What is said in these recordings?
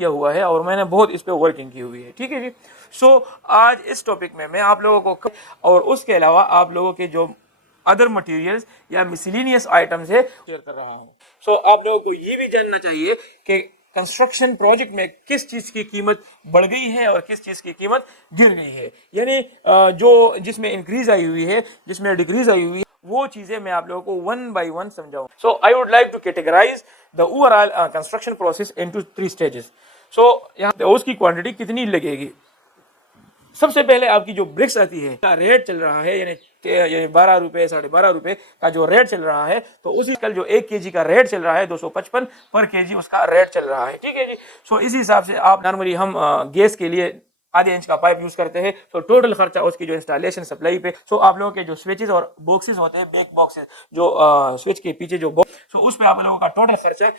किया हुआ है और मैंने बहुत इस पे वर्किंग की हुई है। ठीक है जी। आज इस टॉपिक में मैं आप लोगों को और उसके अलावा आप लोगों के जो अदर मटेरियल्स या मिसलिनियस आइटम्स है शेयर कर रहा हूँ। आप लोगों को ये भी जानना चाहिए कि कंस्ट्रक्शन प्रोजेक्ट में किस चीज की कीमत बढ़ गई है और किस चीज की कीमत गिर गई है, यानी जो जिसमें इंक्रीज आई हुई है, जिसमें डिक्रीज आई हुई है, वो चीजें मैं आप लोगों को वन बाय वन समझाऊं। I would like to categorise the overall construction process into 3 stages. यहाँ उसकी क्वांटिटी कितनी लगेगी। सबसे पहले आपकी जो ब्रिक्स आती है का रेट चल रहा है, यानी 12 रुपए 12.5 रुपए का जो रेट चल रहा है, तो उसी कल जो 1 केजी का रेट चल रहा है 255 पर केजी उसका रेट चल रहा है। ठीक है जी। इसी हिसाब से आप नॉर्मली हम गैस के लिए आधे इंच का पाइप यूज करते हैं, तो टोटल खर्चा उसकी जो इंस्टॉलेशन सप्लाई पे, आप लोगों के जो स्विचेस और बॉक्सेस होते हैं, बैक बॉक्सेस जो स्विच के पीछे जो बॉक्स, उस पे आप लोगों का टोटल खर्चा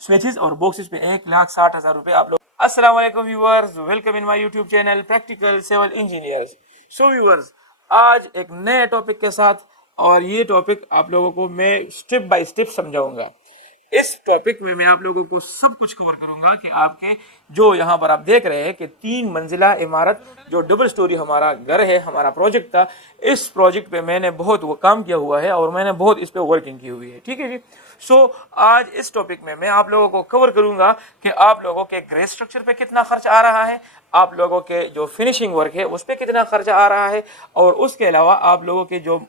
स्विचेस और बॉक्सेस पे 1,60,000 रुपए आप लोग। अस्सलाम वालेकुम viewers, welcome in my YouTube channel practical civil engineers. Viewers, आज एक नए टॉपिक के साथ, और ये टॉपिक आप लोगों को मैं स्टेप बाय स्टेप समझाऊंगा। इस टॉपिक में मैं आप लोगों को सब कुछ कवर करूंगा कि आपके जो यहाँ पर आप देख रहे हैं कि 3 मंजिला इमारत जो डबल स्टोरी हमारा घर है, हमारा प्रोजेक्ट था, इस प्रोजेक्ट पे मैंने बहुत वो काम किया हुआ है और मैंने बहुत इस पे वर्किंग की हुई है। ठीक है जी। आज इस टॉपिक में मैं आप लोगों को कवर करूंगा कि आप लोगों के ग्रे स्ट्रक्चर पे कितना खर्च आ रहा है, आप लोगों के जो फिनिशिंग वर्क है उस पर कितना खर्चा आ रहा है, और उसके अलावा आप लोगों के जो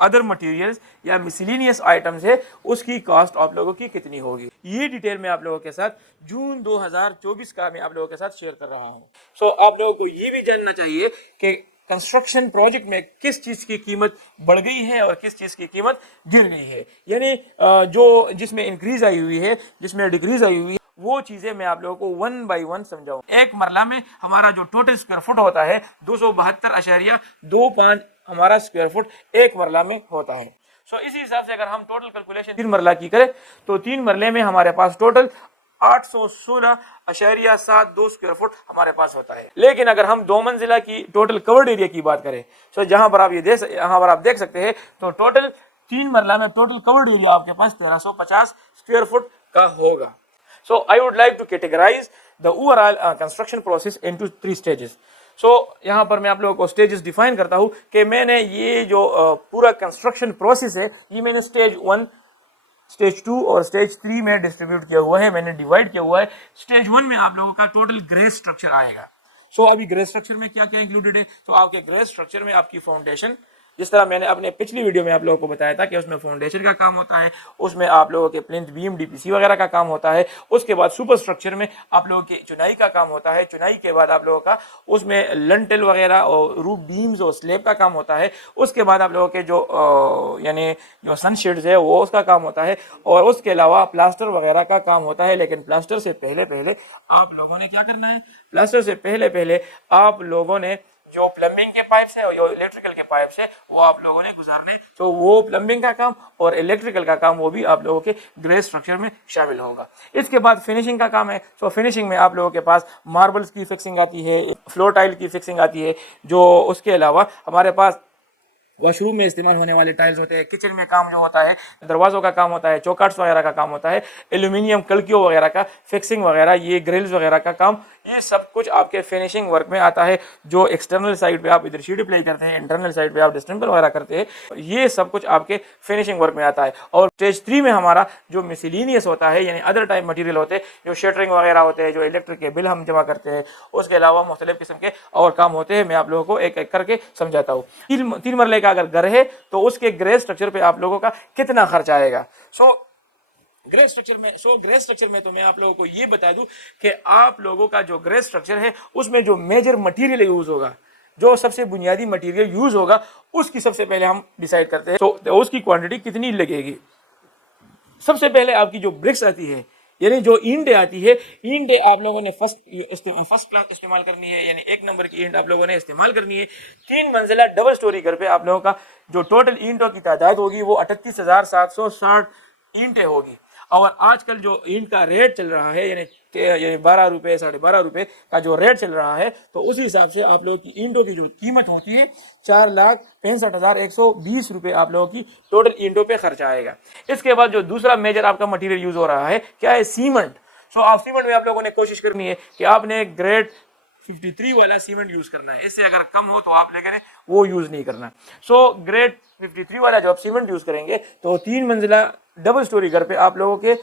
अदर मटेरियल्स या मिसलिनियस आइटम्स है उसकी कॉस्ट आप लोगों की कितनी होगी। ये डिटेल में आप लोगों के साथ जून 2024 का मैं आप लोगों के साथ शेयर कर रहा हूँ। आप लोगों को ये भी जानना चाहिए कि कंस्ट्रक्शन प्रोजेक्ट में किस चीज की कीमत बढ़ गई है और किस चीज की कीमत गिर गई है, यानी जो जिसमें इंक्रीज आई हुई है, जिसमें डिक्रीज आई हुई है, वो चीजें मैं आप लोगों को वन बाय वन समझाऊं। एक मरला में हमारा जो टोटल स्क्वायर फुट होता है 272.25 हमारा स्क्वायर फुट एक मरला में होता है। इसी हिसाब से अगर हम टोटल कैलकुलेशन 3 मरला की करें तो 3 मरले में हमारे पास टोटल 816.72 स्क्वायर फुट हमारे पास होता है। लेकिन अगर हम 2 मंजिला की टोटल कवर्ड एरिया की बात करें, जहां पर आप यहाँ पर आप देख सकते हैं, तो टोटल 3 मरला में टोटल कवर्ड एरिया आपके पास 1350 स्क्वायर फुट का होगा। I would like to categorize the overall construction process into 3 stages. यहाँ पर मैं आप लोगों को स्टेजेस डिफाइन करता हूँ कि मैंने ये जो पूरा कंस्ट्रक्शन प्रोसेस है, ये मैंने स्टेज 1, स्टेज 2 और स्टेज 3 में डिस्ट्रीब्यूट किया हुआ है, मैंने डिवाइड किया हुआ है। स्टेज 1 में आप लोगों का टोटल ग्रे स्ट्रक्चर आएगा। अभी ग्रे स्ट्रक्चर में क्या क्या इंक्लूडेड है, आपके ग्रे स्ट्रक्चर में आपकी फाउंडेशन, जिस तरह मैंने अपने पिछली वीडियो में आप लोगों को बताया था कि उसमें फाउंडेशन का काम होता है, उसमें आप लोगों के प्लिंथ बीम डीपीसी वगैरह का काम होता है। उसके बाद सुपर स्ट्रक्चर में आप लोगों की चुनाई का काम होता है। चुनाई के बाद आप लोगों का उसमें लंटेल वगैरह और रूफ बीम्स और स्लेब का काम होता है। उसके बाद आप लोगों के जो यानी जो सनशेड्स है वो उसका काम होता है, और उसके अलावा प्लास्टर वगैरह का काम होता है। लेकिन प्लास्टर से पहले पहले आप लोगों ने क्या करना है, प्लास्टर से पहले पहले आप लोगों ने जो प्लम्बिंग के पाइप्स है और इलेक्ट्रिकल के पाइप्स है वो आप लोगों ने गुजारने, वो प्लम्बिंग का काम और इलेक्ट्रिकल का काम वो भी आप लोगों के ग्रे स्ट्रक्चर में शामिल होगा। इसके बाद फिनिशिंग का काम है। फिनिशिंग में आप लोगों के पास मार्बल्स की फिक्सिंग आती है, फ्लोर टाइल की फिक्सिंग आती है, जो उसके अलावा हमारे पास वॉशरूम में इस्तेमाल होने वाले टाइल्स होते हैं, किचन में काम जो होता है, दरवाजों का काम होता है, चौकाट्स वगैरह का काम होता है, एल्यूमिनियम कलकियों वगैरह का फिक्सिंग वगैरह, ये ग्रिल्स वगैरह का काम, ये सब कुछ आपके फिनिशिंग वर्क में आता है। जो एक्सटर्नल साइड पे आप इधर शीट अप्लाई करते हैं, इंटरनल साइड पे आप डिस्टेंपर वगैरह करते हैं, ये सब कुछ आपके फिनिशिंग वर्क में आता है। और स्टेज 3 में हमारा जो मिसलिनियस होता है, यानी अदर टाइप मटेरियल होते हैं, जो शटरिंग वगैरह होते हैं, जो इलेक्ट्रिक के बिल हम जमा करते हैं, उसके अलावा मुख्तलिफ किस्म के और काम होते हैं। मैं आप लोगों को एक एक करके समझाता हूँ। 3 मरले का अगर घर है तो उसके ग्रे स्ट्रक्चर पे आप लोगों का कितना खर्च आएगा। ग्रे स्ट्रक्चर में तो मैं आप लोगों को ये बता दूं कि आप लोगों का जो ग्रे स्ट्रक्चर है उसमें जो मेजर मटेरियल यूज होगा, जो सबसे बुनियादी मटेरियल यूज होगा, उसकी सबसे पहले हम डिसाइड करते हैं। तो उसकी क्वांटिटी कितनी लगेगी। सबसे पहले आपकी जो ब्रिक्स आती है, यानी जो ईंटें आती है, ईंटें आप लोगों ने फर्स्ट क्लास इस्तेमाल करनी है, यानी 1 नंबर की ईंट आप लोगों ने इस्तेमाल करनी है। 3 मंजिला डबल स्टोरी घर पे आप लोगों का जो टोटल ईंटों की तादाद होगी वो 38,760 ईंटें होगी। और आजकल जो ईंट का रेट चल रहा है, यानी 12 रुपए 12.5 रुपए का जो रेट चल रहा है, तो उस हिसाब से आप लोगों की ईंटों की जो कीमत होती है 4,65,120 रुपए आप लोगों की टोटल ईंटों पे खर्चा आएगा। इसके बाद जो दूसरा मेजर आपका मटेरियल यूज हो रहा है क्या है, सीमेंट। सो आप सीमेंट में आप लोगों ने कोशिश करनी है कि आपने ग्रेड 53 वाला सीमेंट यूज करना है, इससे अगर कम हो तो आप लेकर वो यूज नहीं करना। सो ग्रेड 53 वाला जो आप सीमेंट यूज करेंगे तो 3 मंजिला डबल स्टोरी घर पे आप लोगों के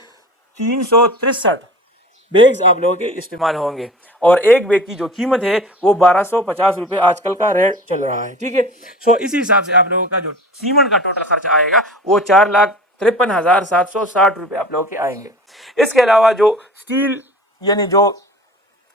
363 बैग्स आप लोगों के इस्तेमाल होंगे, और एक बैग की जो कीमत है वो 1250 रुपए आजकल का रेट चल रहा है, ठीक है। सो इसी हिसाब से आप लोगों का जो सीमेंट का टोटल खर्चा आएगा वो 4,53,760 रुपए आप लोगों के आएंगे। इसके अलावा जो स्टील यानी जो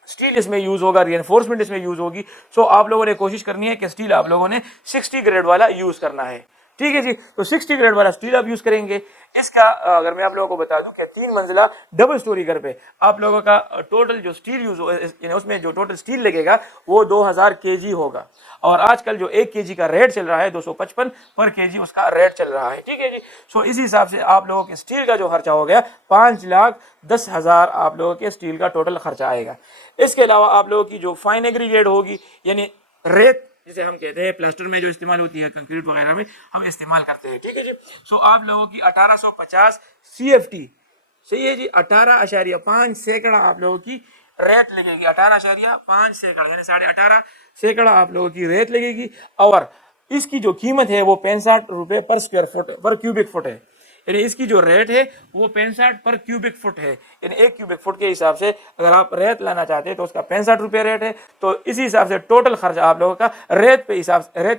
स्टील इसमें यूज होगा, रिएनफोर्समेंट इसमें यूज होगी, सो आप लोगों ने कोशिश करनी है कि स्टील आप लोगों ने 60 ग्रेड वाला यूज करना है, ठीक है जी। तो 60 ग्रेड वाला स्टील आप यूज करेंगे। इसका अगर मैं आप लोगों को बता दूं कि 3 मंजिला डबल स्टोरी घर पे आप लोगों का टोटल जो स्टील यूज हो उसमें जो टोटल स्टील लगेगा वो 2000 केजी होगा, और आजकल जो 1 केजी का रेट चल रहा है 255 पर केजी उसका रेट चल रहा है, ठीक है जी। सो इसी हिसाब से आप लोगों के स्टील का जो खर्चा हो गया 5,10,000 आप लोगों के स्टील का टोटल खर्चा आएगा। इसके अलावा आप लोगों की जो फाइन एग्रीगेट होगी यानी रेत जिसे हम कहते हैं प्लास्टर में जो इस्तेमाल होती है, कंक्रीट वगैरह में हम इस्तेमाल करते हैं, ठीक है जी। सो आप लोगों की 1850 CFT सही है जी, 18.5 सैकड़ा आप लोगों की रेत लगेगी, 18.5 सैकड़ा यानी 18.5 सैकड़ा आप लोगों की रेत लगेगी, और इसकी जो कीमत है वो 65 रुपए पर स्क्वायर फुट पर क्यूबिक फुट है, यानी इसकी जो रेट है वो 65 पर क्यूबिक फुट है, यानी 1 क्यूबिक फुट के हिसाब से अगर आप रेत लाना चाहते हैं तो उसका 65 रुपये रेट है। तो इसी हिसाब से टोटल खर्चा आप लोगों का रेत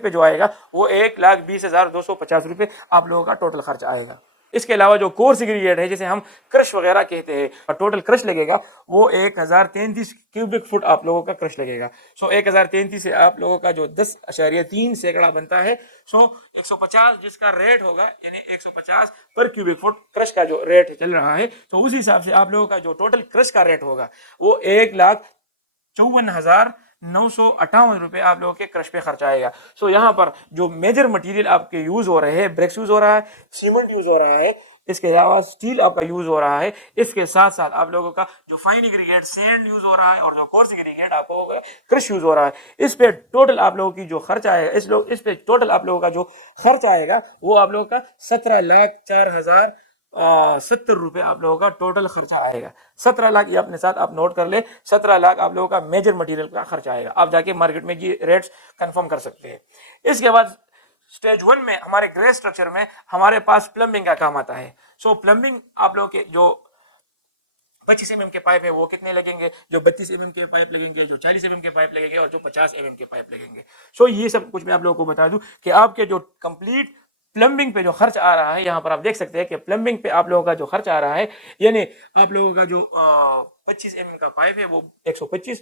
पे जो आएगा वो 1,20,250 रुपये आप लोगों का टोटल खर्चा आएगा। इसके अलावा जो कोर्स एग्रीगेट है जिसे हम क्रश वगैरह कहते हैं, और टोटल क्रश लगेगा वो 1033 क्यूबिक फुट आप लोगों का क्रश लगेगा। सो 1033 से आप लोगों का जो 10.3 सैकड़ा बनता है, सो 150 जिसका रेट होगा यानी 150 पर क्यूबिक फुट क्रश का जो रेट चल रहा है, तो उस हिसाब से आप लोगों का जो टोटल क्रश का रेट होगा वो 1,54,958 रुपए आप लोगों के क्रश पे खर्चा आएगा। सो यहाँ पर जो मेजर मटेरियल आपके यूज हो रहे हैं, ब्रिक्स यूज हो रहा है, सीमेंट यूज हो रहा है, इसके अलावा स्टील आपका यूज हो रहा है, इसके साथ साथ आप लोगों का जो फाइन एग्रीगेट सैंड यूज हो रहा है, और जो कोर्स एग्रीगेट आपको क्रश यूज हो रहा है, इस पे टोटल आप लोगों की जो खर्चा आएगा इस पे टोटल आप लोगों का जो खर्च आएगा वो आप लोगों का 17,04,070 रुपए आप लोगों का टोटल खर्चा आएगा। 17 लाख ये अपने साथ आप नोट कर ले, 17 लाख आप लोगों का मेजर मटेरियल का खर्चा आएगा। आप जाके मार्केट में ये रेट्स कंफर्म कर सकते हैं। इसके बाद स्टेज 1 में हमारे ग्रे स्ट्रक्चर में हमारे पास प्लम्बिंग का काम आता है। सो प्लम्बिंग आप लोगों के जो 25 mm के पाइप है वो कितने लगेंगे, जो 32 mm के पाइप लगेंगे, जो 40 mm के पाइप लगेंगे, और जो 50 mm के पाइप लगेंगे। सो ये सब कुछ मैं आप लोगों को बता दूं कि आपके जो कंप्लीट प्लम्बिंग पे जो खर्च आ रहा है, यहाँ पर आप देख सकते हैं कि प्लम्बिंग पे आप लोगों का जो खर्च आ रहा है यानी आप लोगों का जो 25 mm का पाइप है वो 125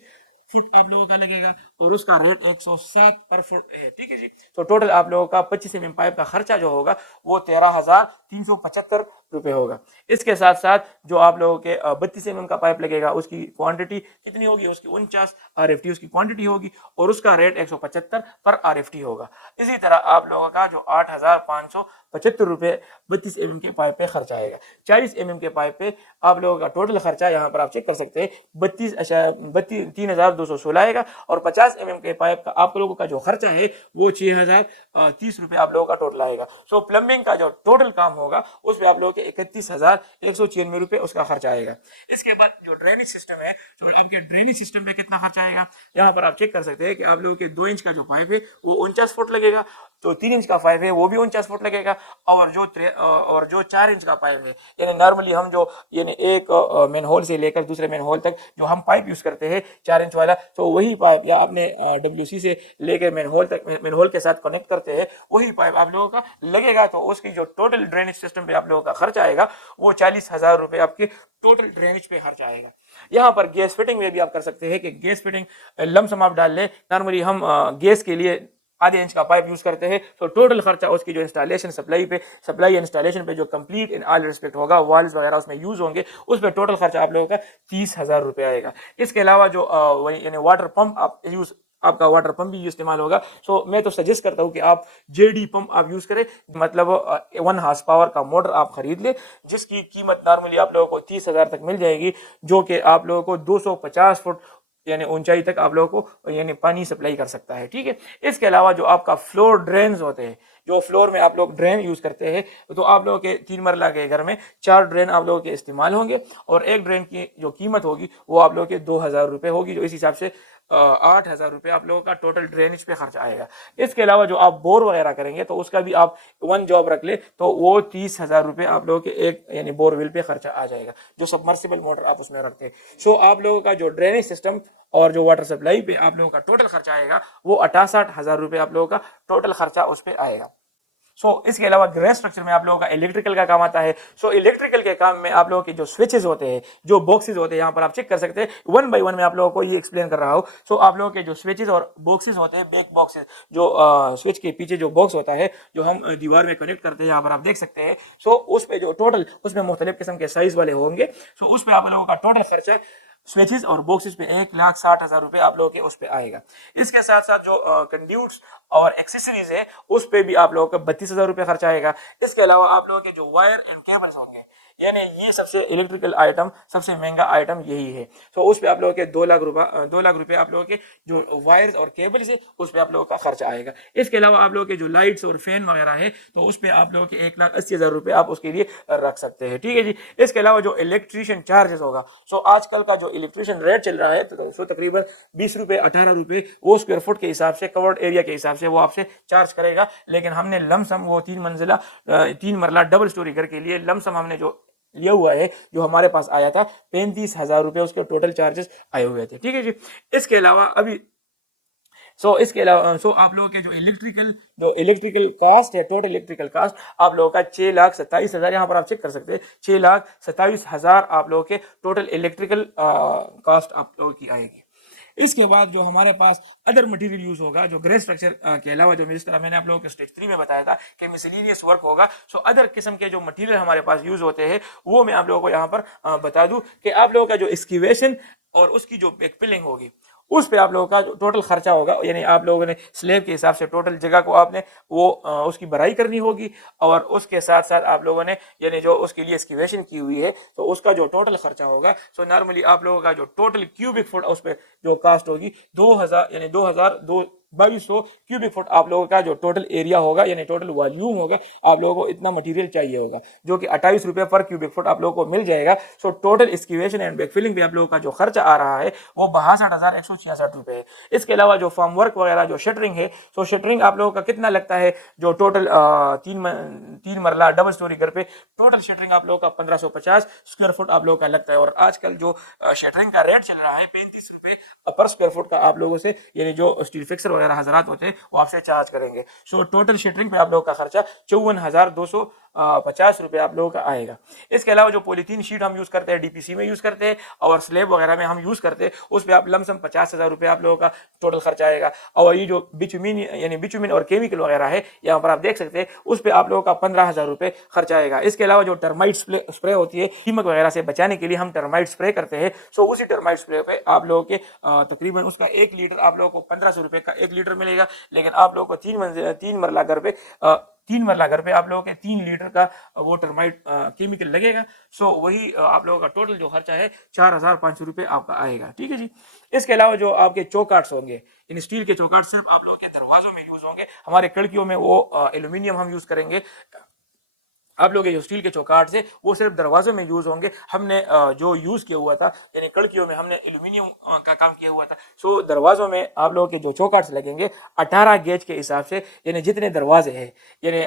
फुट आप लोगों का लगेगा, और उसका रेट 107 पर फुट है, ठीक है जी। तो टोटल आप लोगों का 25 mm पाइप का खर्चा जो होगा वो 13,375 रुपए होगा। इसके साथ साथ जो आप लोगों के 32 mm का पाइप लगेगा उसकी क्वांटिटी कितनी होगी, उसकी 49 RFT उसकी क्वांटिटी होगी, और उसका रेट 175 पर RFT होगा। इसी तरह आप लोगों का जो 8,575 रुपए 32 mm के पाइप पे खर्चा आएगा। 40 mm के पाइप पे आप लोगों का टोटल खर्चा यहाँ पर आप चेक कर सकते हैं 3,216 आएगा, और 50 mm के पाइप का आप लोगों का जो खर्चा है वो 6,030 रुपए आप लोगों का टोटल आएगा। सो प्लम्बिंग का जो टोटल काम होगा उस पर आप लोगों के 31,196 रुपए उसका खर्चा आएगा। इसके बाद जो ड्रेनेज सिस्टम है, तो आपके ड्रेनेज सिस्टम पे कितना खर्चा आएगा यहाँ पर आप चेक कर सकते हैं कि आप लोगों के 2 इंच का जो पाइप है वो 49 फुट लगेगा, तो 3 इंच का पाइप है वो भी 49 फुट लगेगा, और जो 4 इंच का पाइप है यानी नॉर्मली हम जो यानी एक मेन होल से लेकर दूसरे मेन होल तक जो हम पाइप यूज करते हैं 4 इंच वाला, तो वही पाइप या आपने WC से लेकर मेन होल तक मेन होल के साथ कनेक्ट करते हैं वही पाइप आप लोगों का लगेगा। तो उसकी जो टोटल ड्रेनेज सिस्टम पे आप लोगों का खर्च आएगा वो 40,000 रुपए आपके टोटल ड्रेनेज पे खर्च आएगा। यहाँ पर गैस फिटिंग में भी आप कर सकते हैं कि गैस फिटिंग लमसम आप डाल ले, नॉर्मली हम गैस के लिए आधे इंच का पाइप यूज करते हैं, तो टोटल खर्चा उसकी जो इंस्टॉलेशन सप्लाई इंस्टॉलेशन पे जो कंप्लीट इन ऑल रिस्पेक्ट होगा, वॉल्स वगैरह उसमें यूज होंगे, उस पर टोटल खर्चा आप लोगों का 30,000 रुपए आएगा। इसके अलावा जो यानी वाटर पंप आपका वाटर पंप भी इस्तेमाल होगा। सो मैं तो सजेस्ट करता हूँ कि आप JD पंप आप यूज करें, मतलब 1 हार्स पावर का मोटर आप खरीद ले जिसकी कीमत नॉर्मली आप लोगों को 30,000 तक मिल जाएगी, जो कि आप लोगों को 250 फुट यानी ऊंचाई तक आप लोगों को यानी पानी सप्लाई कर सकता है। ठीक है, इसके अलावा जो आपका फ्लोर ड्रेन्स होते हैं, जो फ्लोर में आप लोग ड्रेन यूज करते हैं, तो आप लोगों के 3 मरला के घर में 4 ड्रेन आप लोगों के इस्तेमाल होंगे और एक ड्रेन की जो कीमत होगी वो आप लोगों के 2000 रुपये होगी, जो इस हिसाब से 8000 रुपये आप लोगों का टोटल ड्रेनेज पे खर्च आएगा। इसके अलावा जो आप बोर वगैरह करेंगे तो उसका भी आप 1 जॉब रख ले तो वो 30,000 रुपये आप लोगों के एक यानी बोरवेल पे खर्चा आ जाएगा, जो सबमर्सिबल मोटर आप उसमें रखते हैं। सो आप लोगों का जो ड्रेनेज सिस्टम और जो वाटर सप्लाई पे आप लोगों का टोटल खर्चा आएगा वो 68,000 रुपये आप लोगों का टोटल खर्चा उस पर आएगा। इसके अलावा ग्रेस स्ट्रक्चर में आप लोगों का इलेक्ट्रिकल का काम आता है। इलेक्ट्रिकल के काम में आप लोगों के जो स्विचेस होते हैं, जो बॉक्सेस होते हैं, यहाँ पर आप चेक कर सकते हैं, 1 बाय 1 में आप लोगों को ये एक्सप्लेन कर रहा हूँ। आप लोगों के जो स्विचेस और बॉक्सेस होते हैं, बैक बॉक्सेस, जो स्विच के पीछे जो बॉक्स होता है जो हम दीवार में कनेक्ट करते हैं, यहाँ पर आप देख सकते हैं। उस पे जो टोटल उसमें मुख्तलिफ किस्म के साइज वाले होंगे। उस पर आप लोगों का टोटल खर्चा स्विचेस और बॉक्सेस पे 1,60,000 रुपए आप लोगों के उस पे आएगा। इसके साथ साथ जो कंड्यूट्स और एक्सेसरीज है उस पे भी आप लोगों का 32,000 रुपए खर्चा आएगा। इसके अलावा आप लोगों के जो वायर एंड केबल्स होंगे, यानी ये सबसे इलेक्ट्रिकल आइटम, सबसे महंगा आइटम यही है। उस पे आप लोगों के 2 लाख रुपए आप लोगों के जो वायर्स और केबल्स है उस पे आप लोगों का खर्चा आएगा। इसके अलावा आप लोगों के जो लाइट्स और फैन वगैरह है तो उस पे आप लोगों के 1,80,000 रुपए आप उसके लिए रख सकते हैं। ठीक है जी। इसके अलावा जो इलेक्ट्रीशियन चार्जेस होगा, आजकल का जो इलेक्ट्रीशियन रेट चल रहा है तो तकरीबन 20 रुपए 18 रुपए वो स्क्वायर फुट के हिसाब से, कवर्ड एरिया के हिसाब से वो आपसे चार्ज करेगा। लेकिन हमने लमसम वो 3 मरला डबल स्टोरी घर के लिए लमसम हमने जो लिया हुआ है, जो हमारे पास आया था 35,000 रुपए उसके टोटल चार्जेस आए हुए थे। ठीक है जी। इसके अलावा आप लोगों के जो इलेक्ट्रिकल कास्ट है, टोटल इलेक्ट्रिकल कास्ट आप लोगों का 6,27,000, यहाँ पर आप चेक कर सकते हैं, 6,27,000 आप लोगों के टोटल इलेक्ट्रिकल कास्ट आप लोगों की आएगी। इसके बाद जो हमारे पास अदर मटेरियल यूज होगा, जो ग्रे स्ट्रक्चर के अलावा, जो जिस तरह मैंने आप लोगों को स्टेज 3 में बताया था कि मिसलेनियस वर्क होगा, अदर किस्म के जो मटेरियल हमारे पास यूज होते हैं वो मैं आप लोगों को यहाँ पर बता दूं कि आप लोगों का जो एक्सक्यूवेशन और उसकी जो बैकफिलिंग होगी उस पे आप लोगों का जो टोटल खर्चा होगा, यानी आप लोगों ने स्लैब के हिसाब से टोटल जगह को आपने वो उसकी भराई करनी होगी और उसके साथ साथ आप लोगों ने यानी जो उसके लिए एक्सक्यूवेशन की हुई है तो उसका जो टोटल खर्चा होगा, नॉर्मली आप लोगों का जो टोटल क्यूबिक फुट उस पर जो कास्ट होगी 2,000 यानी 2200 क्यूबिक फुट आप लोगों का जो टोटल एरिया होगा, यानी टोटल वॉल्यूम होगा, आप लोगों को इतना मटेरियल चाहिए होगा, जो कि 28 रुपए पर क्यूबिक फुट आप लोगों को मिल जाएगा। टोटल एक्सक्यूवेशन एंड बैकफिलिंग पे आप लोगों का जो खर्चा आ रहा है वो 62,166 रुपए है। इसके अलावा जो फॉर्म वर्क वगैरह जो शटरिंग है, शटरिंग आप लोगों का कितना लगता है, जो टोटल 3 मरला डबल स्टोरी घर पे टोटल शटरिंग आप लोगों का 1550 स्क्वायर फुट आप लोगों का लगता है। और आजकल जो शटरिंग का रेट चल रहा है 35 रुपए पर स्क्वायर फुट का आप लोगों से, यानी जो स्टील फिक्सर वगैरह हजरात होते हैं वो आपसे चार्ज करेंगे। टोटल शटरिंग पे आप लोगों का खर्चा 54,250 रुपए आप लोगों का आएगा। इसके अलावा जो पॉलीथीन शीट हम यूज करते हैं, डीपीसी में यूज करते हैं और स्लैब वगैरह में हम यूज करते हैं, उस पे आप लमसम 50,000 रुपए आप लोगों का टोटल खर्चा आएगा। और ये जो बिचुमिन और केमिकल वगैरह है यहाँ पर आप देख सकते हैं, उस पे आप लोगों का 15,000 रुपए खर्चा आएगा। इसके अलावा जो टर्माइट स्प्रे होती है, दीमक वगैरह से बचाने के लिए हम टर्माइट स्प्रे करते हैं, उसी टर्माइट स्प्रे पे आप लोगों के तकरीबन उसका 1 लीटर आप लोगों को 1500 रुपए का 1 लीटर मिलेगा। लेकिन आप लोगों को 3 मरला घर पे आप लोगों के 3 लीटर का वो टर्माइट केमिकल लगेगा। वही आप लोगों का टोटल जो खर्चा है 4,500 रुपए आपका आएगा। ठीक है जी। इसके अलावा जो आपके चौकाट्स होंगे, इन स्टील के चौकाट सिर्फ आप लोगों के दरवाजों में यूज होंगे, हमारे खिड़कियों में वो एल्यूमिनियम हम यूज करेंगे। आप लोग जो स्टील के चौकाट से वो सिर्फ दरवाजों में यूज होंगे। हमने जो यूज किया हुआ था, यानी खिड़कियों में हमने एल्यूमिनियम का काम किया हुआ था। दरवाजों में आप लोगों के जो चौकाट लगेंगे 18 गेज के हिसाब से, यानी जितने दरवाजे हैं, यानी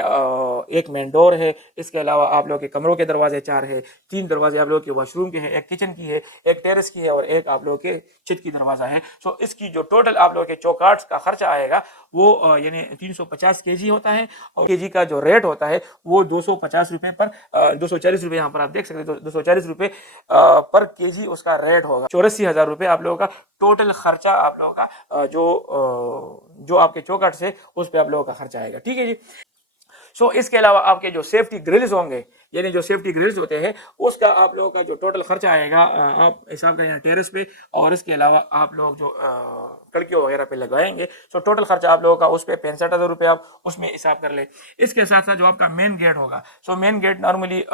एक मेन डोर है, इसके अलावा आप लोगों के कमरों के दरवाजे 4 है, 3 दरवाजे आप लोगों के वॉशरूम के हैं, एक किचन की है, एक टेरेस की है और एक आप लोगों के छत की दरवाजा है। इसकी जो टोटल आप लोगों के चौकाट का खर्चा आएगा वो यानी 350 केजी होता है और केजी का जो रेट होता है वो 250 रुपए पर 240 रुपए यहाँ पर आप देख सकते हैं, 240 रुपए पर केजी उसका रेट होगा। 84,000 रुपए आप लोगों का टोटल खर्चा आप लोगों का जो आपके चौकाट से उस पर आप लोगों का खर्चा आएगा। ठीक है जी। इसके अलावा आपके जो सेफ्टी ग्रिल्स होंगे, यानी जो सेफ्टी ग्रिल्स होते हैं, उसका आप लोगों का जो टोटल खर्चा आएगा आप हिसाब करें टेरेस पे, और इसके अलावा आप लोग जो खिड़कियों वगैरह पे लगाएंगे, टोटल खर्चा आप लोगों का उस पर 65,000 रुपये आप उसमें हिसाब कर ले। इसके साथ साथ जो आपका मेन गेट होगा, main gate normally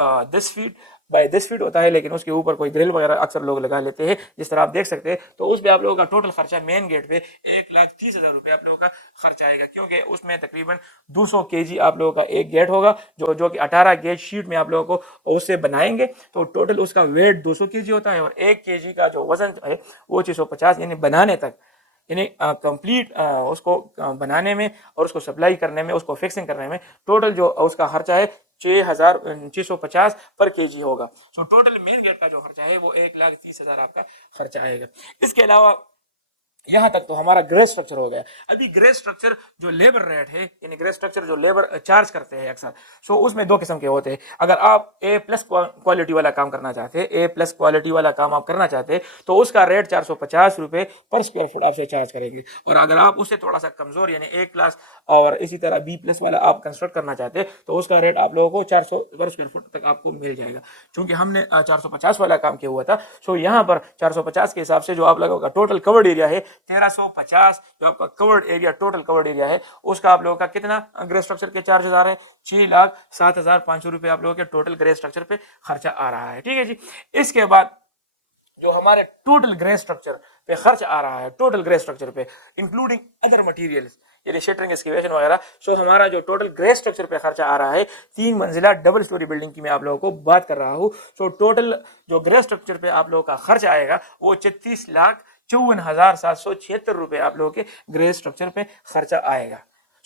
by 10 feet होता है, लेकिन उसके ऊपर कोई ग्रिल वगैरह अक्सर लोग लगा लेते हैं, जिस तरह आप देख सकते हैं। तो उस पर आप लोगों का टोटल खर्चा मेन गेट पे 1,30,000 रुपये आप लोगों का खर्चा आएगा, क्योंकि उसमें तकरीबन 200 kg आप लोगों का एक गेट होगा, जो कि 18 गेज शीट में आप लोगों को उससे बनाएंगे। तो टोटल उसका वेट 200 kg होता है, और 1 kg का जो वजन है वो 650, यानी बनाने तक, यानी कंप्लीट उसको बनाने में और उसको सप्लाई करने में, उसको फिक्सिंग करने में टोटल जो उसका खर्चा है 6,650 पर केजी होगा। तो टोटल मेन गेट का जो खर्चा है वो 1,30,000 आपका खर्चा आएगा। इसके अलावा यहाँ तक तो हमारा ग्रे स्ट्रक्चर हो गया। अभी ग्रे स्ट्रक्चर जो लेबर रेट है, यानी ग्रे स्ट्रक्चर जो लेबर चार्ज करते हैं अक्सर, सो उसमें दो किस्म के होते हैं। अगर आप A+ क्वालिटी वाला काम करना चाहते हैं, A+ क्वालिटी वाला काम आप करना चाहते हैं, तो उसका रेट 450 रुपये पर स्क्वायर फुट आपसे चार्ज करेंगे। और अगर आप उससे थोड़ा सा कमजोर, यानी A+ और इसी तरह B+ वाला आप कंस्ट्रक्ट करना चाहते हैं, तो उसका रेट आप लोगों को 400 पर स्क्वायर फुट तक आपको मिल जाएगा। चूंकि हमने 450 वाला काम किया हुआ था, सो यहाँ पर 450 के हिसाब से जो आप लोगों का टोटल कवर्ड एरिया है 1350, जो आपका covered area, total covered area है, उसका आप लोगों का कितना ग्रे स्ट्रक्चर के चार्जेस आ रहे हैं? 6,07,500 रुपये आप लोगों के टोटल ग्रे स्ट्रक्चर पे खर्चा आ रहा है। ठीक है जी। इसके बाद जो हमारे टोटल ग्रे स्ट्रक्चर पे खर्च आ रहा है, टोटल ग्रे स्ट्रक्चर पे इंक्लूडिंग अदर मटेरियल्स, यानी शटरिंग, एक्सकेवेशन वगैरह, सो हमारा जो टोटल ग्रे स्ट्रक्चर पे खर्चा आ रहा है, 3 मंजिला डबल स्टोरी बिल्डिंग की मैं आप लोगों को बात कर रहा हूँ। सो टोटल जो ग्रे स्ट्रक्चर पे आप लोगों का खर्च आएगा वो 33,54,776 रुपये आप लोगों के ग्रे स्ट्रक्चर पे खर्चा आएगा।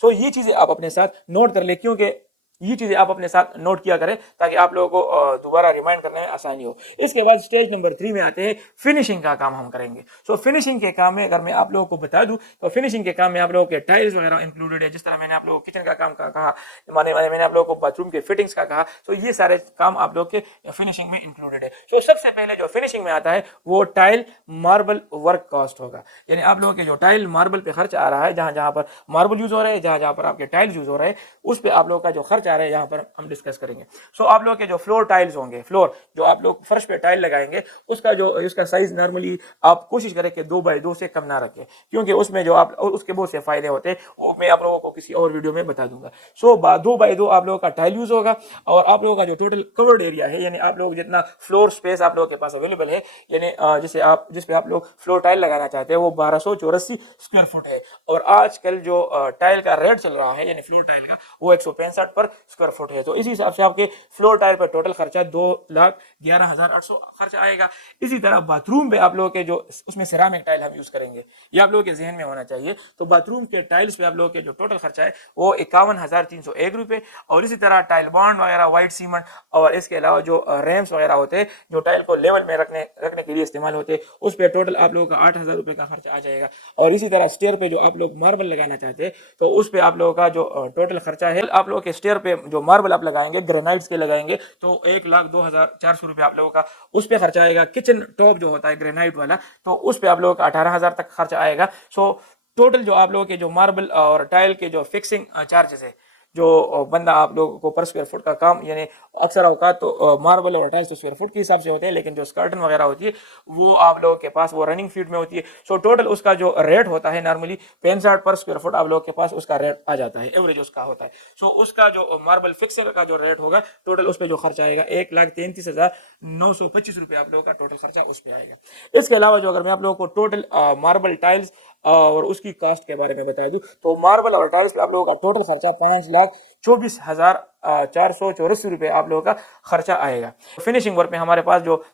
सो ये चीजें आप अपने साथ नोट कर ले, क्योंकि ये चीजें आप अपने साथ नोट किया करें ताकि आप लोगों को दोबारा रिमाइंड करने में आसानी हो। इसके बाद स्टेज नंबर 3 में आते हैं, फिनिशिंग का काम हम करेंगे। सो फिनिशिंग के काम में अगर मैं आप लोगों को बता दूं, तो फिनिशिंग के काम में आप लोगों के टाइल्स वगैरह इंक्लूडेड है। जिस तरह मैंने आप लोगों को किचन का काम कहा, मैंने आप लोगों को बाथरूम के फिटिंग्स का कहा, तो ये सारे काम आप लोग के फिनिशिंग में इंक्लूडेड है। तो सबसे पहले जो फिनिशिंग में आता है वो टाइल मार्बल वर्क कॉस्ट होगा, यानी आप लोगों के जो टाइल मार्बल पे खर्च आ रहा है, जहां जहां पर मार्बल यूज हो रहे हैं, जहां जहां पर आपके टाइल्स यूज हो रहे हैं, उस पे आप लोगों का जो खर्च आ रहा है यहाँ पर हम डिस्कस करेंगे। सो आप लोग के जो फ्लोर टाइल्स होंगे, फ्लोर जो आप लोग फर्श पे टाइल लगाएंगे, उसका साइज नॉर्मली आप कोशिश करें कि 2x2 से कम ना रखें, क्योंकि उसमें जो आप उसके बहुत से फायदे होते हैं, वो मैं आप लोगों को किसी और वीडियो में बता दूंगा। सो 2x2 आप लोगों का टाइल यूज होगा, और आप लोगों का जो टोटल कवर्ड एरिया है, यानी आप लोग जितना फ्लोर स्पेस आप लोगों के पास अवेलेबल है, यानी जिस पे आप लोग फ्लोर टाइल लगाना चाहते हैं, वो 1284 स्क्वायर फुट है। और आजकल जो टाइल का रेट चल रहा है, यानी फ्लोर टाइल का, वो 165 पर स्क्वायर फुट है। तो इसी हिसाब से आपके फ्लोर टाइल पर टोटल खर्चा 2,11,800 खर्च आएगा। इसी तरह बाथरूम पे आप लोगों के जो उसमें सिरामिक टाइल हम यूज करेंगे, ये आप लोगों के जहन में होना चाहिए। तो बाथरूम के टाइल्स पे आप लोगों के जो टोटल खर्चा है वो 51,301 रुपये। और इसी तरह टाइल बॉन्ड वगैरह, व्हाइट सीमेंट, और इसके अलावा जो रैम्स वगैरह होते हैं, जो टाइल को लेवल में रखने के लिए इस्तेमाल होते हैं, उस पर टोटल आप लोगों का 8,000 रुपये का खर्चा आ जाएगा। और इसी तरह स्टेयर पे जो आप लोग मार्बल लगाना चाहते हैं, तो उस पर आप लोगों का जो टोटल खर्चा है, आप लोगों के स्टेयर पे जो मार्बल आप लगाएंगे, ग्रेनाइट्स के लगाएंगे, तो 1,02,400 रुपये आप लोगों का उस पर खर्चा आएगा। किचन टॉप जो होता है ग्रेनाइट वाला, तो उस पर आप लोगों का 18,000 तक खर्चा आएगा। सो टोटल जो आप लोगों के जो मार्बल और टाइल के जो फिक्सिंग चार्जेस है, जो बंदा आप लोगों को पर स्क्वायर फुट का काम, यानी अक्सर औकात तो मार्बल और टाइल्स तो स्क्वायर फुट के हिसाब से होते हैं, लेकिन जो स्कर्टन वगैरह होती है वो आप लोगों के पास वो रनिंग फीट में होती है। सो टोटल उसका जो रेट होता है नॉर्मली 65 पर स्क्वायर फुट आप लोगों के पास उसका रेट आ जाता है, एवरेज उसका होता है। सो उसका जो मार्बल फिक्सर का जो रेट होगा, टोटल उस पर जो खर्चा आएगा 1,33,925 रुपये आप लोगों का टोटल खर्चा उस पर आएगा। इसके अलावा जो अगर मैं आप लोगों को टोटल मार्बल टाइल्स और उसकी कॉस्ट के बारे में बता दूं, तो मार्बल और टाइल्स पे आप लोगों का टोटल खर्चा 5,24,484 रुपये आप लोगों का खर्चा आएगा। फिनिशिंग वर्क में हमारे पास जो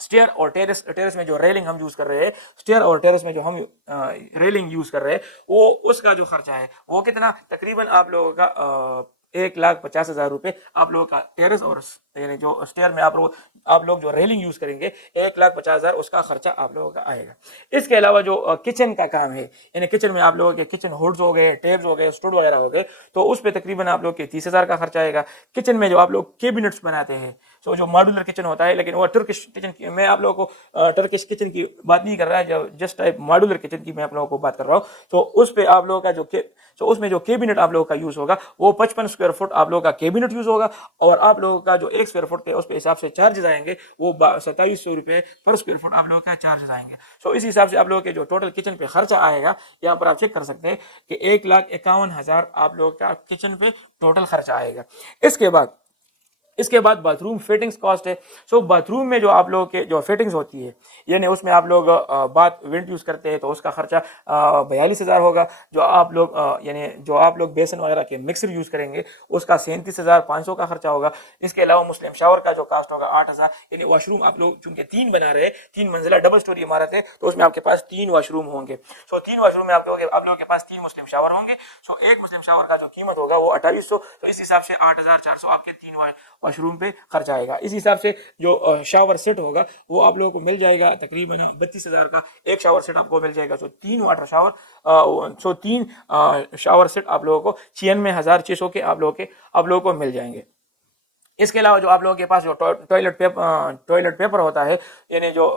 स्टेयर और टेरेस में जो रेलिंग हम यूज कर रहे हैं, स्टेयर और टेरेस में जो हम रेलिंग यूज कर रहे हैं, वो उसका जो खर्चा है वो कितना, तकरीबन आप लोगों का 1,50,000 रुपये आप लोगों का टेरेस और यानी जो स्टेयर में आप लोग जो रेलिंग यूज करेंगे, 1,50,000 उसका खर्चा आप लोगों का आएगा। इसके अलावा जो किचन का काम है, यानी किचन में आप लोगों के किचन हुड्स हो गए, टेब्स हो गए, स्टूल वगैरह हो गए, तो उस पर तकरीबन आप लोग के 30,000 का खर्चा आएगा। किचन में जो आप लोग कैबिनेट्स बनाते हैं, तो जो मॉड्यूलर किचन होता है, लेकिन वो टर्किश किचन की, मैं आप लोगों को टर्किश किचन की बात नहीं कर रहा है, जो जस्ट टाइप मॉड्यूलर किचन की मैं आप लोगों को बात कर रहा हूँ। तो उस पे आप लोगों का उसमें जो कैबिनेट आप लोगों का यूज होगा, वो 55 स्क्वायर फुट आप लोगों का कैबिनेट यूज होगा। और आप लोगों का जो 1 स्क्वायर फुट के उस पे हिसाब से चार्जेस आएंगे, वो 2,700 रुपये पर स्क्वायर फुट आप लोगों का चार्जेस आएंगे। सो इस हिसाब से आप लोगों के जो टोटल किचन पे खर्चा आएगा, यहाँ पर आप चेक कर सकते हैं कि 1,51,000 आप लोगों का किचन पे टोटल खर्चा आएगा। इसके बाद इसके बाद बाथरूम फिटिंग्स कॉस्ट है। सो बाथरूम में जो आप लोगों के जो फिटिंग्स होती है, यानी उसमें आप लोग बाथ वेंट यूज़ करते हैं तो उसका खर्चा 42,000 होगा। जो आप लोग यानी जो आप लोग बेसन वगैरह के मिक्सर यूज़ करेंगे उसका 37,500 का खर्चा होगा। इसके अलावा मुस्लिम शावर का जो कास्ट होगा 8,000। यानी वॉशरूम आप लोग चूंकि 3 बना रहे हैं, 3 मंजिला डबल स्टोरी इमारत है, तो उसमें आपके पास 3 वॉशरूम होंगे। सो 3 वॉशरूम में आप लोगों के पास 3 मुस्लिम शावर होंगे। सो एक मुस्लिम शावर का जो कीमत होगा वो 2800, तो इस हिसाब से 8,400 आपके 3 वॉशरूम पे खर्चा आएगा। इस हिसाब से जो शावर सेट होगा वो आप लोगों को मिल जाएगा तकरीबन 32,000 का एक शावर सेट आपको मिल जाएगा। सो 3 वाटर शावर, 3 शावर सेट आप लोगों को 96,600 के आप लोगों को मिल जाएंगे। इसके अलावा जो आप लोगों के पास जो टॉयलेट पेपर होता है, यानी जो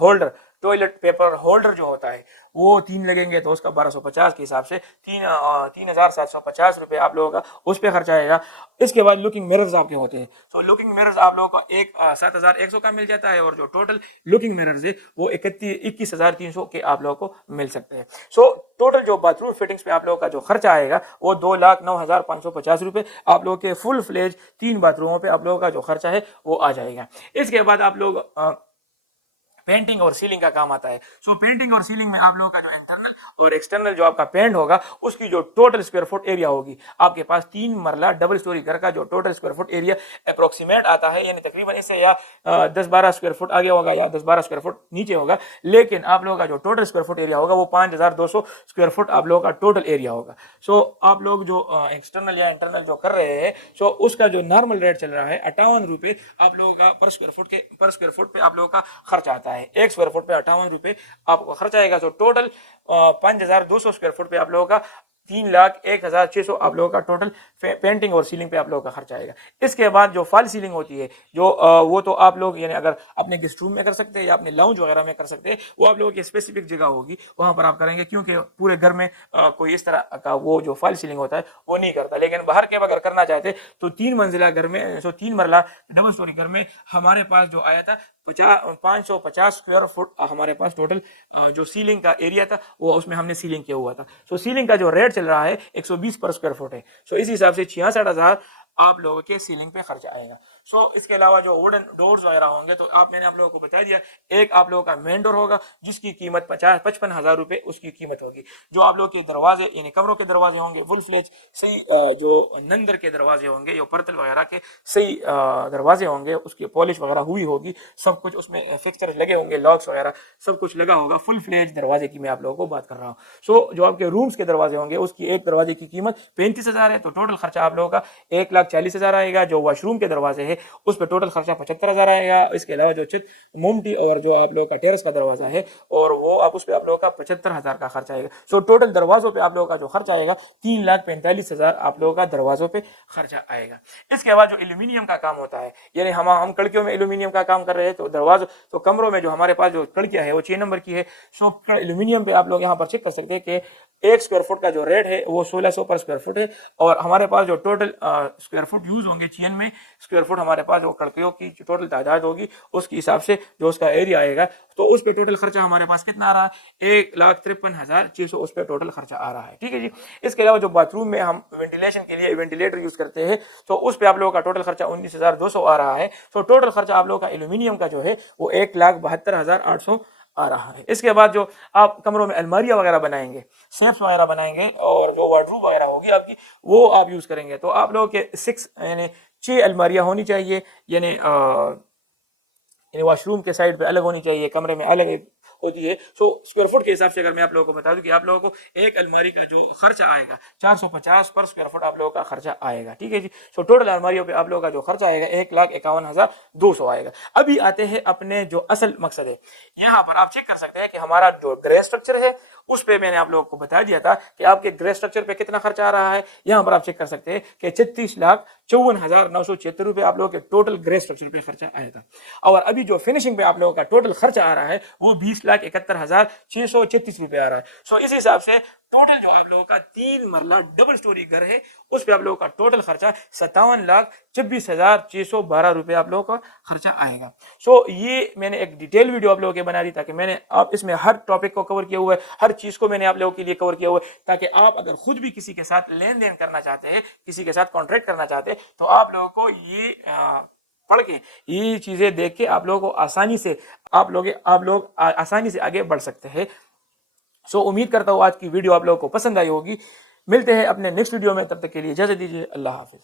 होल्डर टॉयलेट पेपर होल्डर जो होता है वो 3 लगेंगे, तो उसका 1250 के हिसाब से 3,750 रुपये आप लोगों का उस पर खर्चा आएगा। इसके बाद लुकिंग मिरर्स आपके होते हैं। तो लुकिंग मिरर्स आप लोगों को एक 7,100 का मिल जाता है, और जो टोटल लुकिंग मिरर्स है वो 21,300 के आप लोगों को मिल सकते हैं। सो टोटल जो बाथरूम फिटिंग्स पे आप लोगों का जो खर्चा आएगा वो 2,09,550 रुपये आप लोगों के फुल फ्लेज 3 बाथरूमों पे आप लोगों का जो खर्चा है वो आ जाएगा। इसके बाद आप लोग पेंटिंग और सीलिंग का काम आता है। सो पेंटिंग और सीलिंग में आप लोगों का जो इंटरनल और एक्सटर्नल जो आपका पेंट होगा उसकी जो टोटल स्क्वायर फुट एरिया होगी, आपके पास 3 मरला डबल स्टोरी घर का जो total square foot area approximate आता है, यानी तकरीबन इससे या 10-12 स्क्वायर फुट आगे होगा या 10-12 स्क्वायर फुट नीचे होगा, लेकिन आप लोगों का जो टोटल स्क्वायर फुट एरिया होगा वो 5,200 स्क्वायर फुट आप लोगों का टोटल एरिया होगा। सो आप लोग जो एक्सटर्नल या इंटरनल जो कर रहे हैं, सो उसका जो नॉर्मल रेट चल रहा है 58 रुपये आप लोगों का पर स्क्वायर फुट पे आप लोगों का खर्च आता है। 1 स्क्वायर फुट पे 58 रुपये आपको खर्चा आएगा। तो टोटल 5,200 स्क्वायर फुट पे आप लोगों का 3,01,600 आप लोगों का टोटल पेंटिंग और सीलिंग पे आप लोगों का खर्चा आएगा। इसके बाद जो फॉल सीलिंग होती है, जो वो तो आप लोग यानी अगर अपने गेस्ट रूम में कर सकते हैं या अपने लाउंज वगैरह में कर सकते हैं, वो आप लोगों की स्पेसिफिक जगह होगी वहां पर आप करेंगे, क्योंकि पूरे घर में कोई इस तरह का वो जो फॉल सीलिंग होता है वो नहीं करता। लेकिन बाहर के अगर करना चाहते तो 3 मंजिला घर में, 3 मरला डबल स्टोरी घर में हमारे पास जो आया था 550 स्क्वायर फुट हमारे पास टोटल जो सीलिंग का एरिया था वो उसमें हमने सीलिंग किया हुआ था। सो सीलिंग का जो रेट चल रहा है 120 पर स्क्वायर फुट है। सो इस हिसाब से 66,000 आप लोगों के सीलिंग पे खर्चा आएगा। सो इसके अलावा जो वुडन डोर्स वगैरह होंगे, तो मैंने आप लोगों को बता दिया, एक आप लोगों का मेन डोर होगा जिसकी कीमत 55,000 रुपए उसकी कीमत होगी। जो आप लोगों के दरवाजे यानी कमरों के दरवाजे होंगे फुल फ्लेज सही, जो नंदर के दरवाजे होंगे, जो पर्तल वगैरह के सही दरवाजे होंगे, उसकी पॉलिश वगैरह हुई होगी, सब कुछ उसमें फिक्सचर लगे होंगे, लॉक्स वगैरह सब कुछ लगा होगा, फुल फ्लेज दरवाजे की मैं आप लोगों को बात कर रहा हूँ। सो जो आपके रूम्स के दरवाजे होंगे उसकी एक दरवाजे की कीमत 35,000 है, तो टोटल खर्चा आप लोगों का 1,40,000 आएगा। जो वॉशरूम के दरवाजे है उस पर टोटल खर्चा 75,000 आएगा। इसके अलावा जो चित मोमटी और जो आप लोगों का टेरेस का दरवाजा है और वो आप उस पर आप लोगों का 75,000 का खर्चा आएगा। सो टोटल दरवाजों पे आप लोगों का जो खर्चा आएगा 3,45,000 आप लोगों का दरवाजों पे खर्चा आएगा। इसके बाद जो एल्यूमिनियम का काम होता है, यानी हम कड़कियों में एल्यूमिनियम का काम कर रहे हैं, तो दरवाजों तो कमरों में जो हमारे पास जो कड़कियां है वो 6 नंबर की है। सो एल्यूमिनियम पे आप लोग यहाँ पर चेक कर सकते हैं कि 1 स्क्वायर फुट का जो रेट है वो 1600 पर स्क्वायर फुट है, और हमारे पास जो टोटल स्क्वायर फुट यूज होंगे 96 स्क्वायर फुट हमारे पास जो कड़कियों की जो टोटल तादाद होगी उसके हिसाब से जो उसका एरिया आएगा, तो उस पर टोटल खर्चा हमारे पास कितना आ रहा है 1,53,600 उस पर टोटल खर्चा आ रहा है। ठीक है जी। इसके अलावा जो बाथरूम में हम वेंटिलेशन के लिए वेंटिलेटर यूज करते हैं, तो उस पर आप लोगों का टोटल खर्चा 19,200 आ रहा है। तो टोटल खर्चा आप लोगों का एल्यूमिनियम का जो है वो 1,72,800 आ रहा है। इसके बाद जो आप कमरों में अलमारियां वगैरह बनाएंगे, सेफ्स वगैरह बनाएंगे, और जो वार्डरोब वगैरह होगी आपकी वो आप यूज करेंगे, तो आप लोगों के 6 अलमारियां होनी चाहिए, यानी वॉशरूम के साइड पे अलग होनी चाहिए, कमरे में अलग होती है। सो स्क्वायर फुट के हिसाब से अगर मैं आप लोगों को बता दूं कि आप लोगों को एक अलमारी का जो खर्चा आएगा 450 पर स्क्वायर फुट आप लोगों का खर्चा आएगा। ठीक है जी। सो टोटल अलमारियों पे आप लोगों का जो खर्चा आएगा 1,51,200 आएगा। अभी आते हैं अपने जो असल मकसद है, यहाँ पर आप चेक कर सकते हैं कि हमारा जो ग्रे स्ट्रक्चर है उस पे मैंने आप लोगों को बता दिया था कि आपके ग्रे स्ट्रक्चर पे कितना खर्चा आ रहा है। यहाँ पर आप चेक कर सकते हैं कि 36,54,976 रुपए आप लोगों के टोटल ग्रे स्ट्रक्चर पे खर्चा आया था, और अभी जो फिनिशिंग पे आप लोगों का टोटल खर्चा आ रहा है वो 20,71,636 रुपए आ रहा है। सो इस हिसाब से टोटल जो आप लोगों का 3 मरला डबल स्टोरी घर है उस पे आप लोगों का टोटल खर्चा 57,26,612 रुपए आप लोगों का खर्चा आएगा। सो ये मैंने एक डिटेल वीडियो आप लोगों के बना दी ताकि मैंने आप इसमें हर टॉपिक को कवर किया हुआ है, हर चीज को मैंने आप लोगों के लिए कवर किया हुआ है, ताकि आप अगर खुद भी किसी के साथ लेन देन करना चाहते हैं, किसी के साथ कॉन्ट्रैक्ट करना चाहते हैं, तो आप लोगों को ये पढ़ के ये चीजें देख के आप लोगों को आसानी से आप लोग आसानी से आगे बढ़ सकते हैं। सो उम्मीद करता हूँ आज की वीडियो आप लोगों को पसंद आई होगी। मिलते हैं अपने नेक्स्ट वीडियो में, तब तक के लिए इजाजत दीजिए। अल्लाह हाफिज।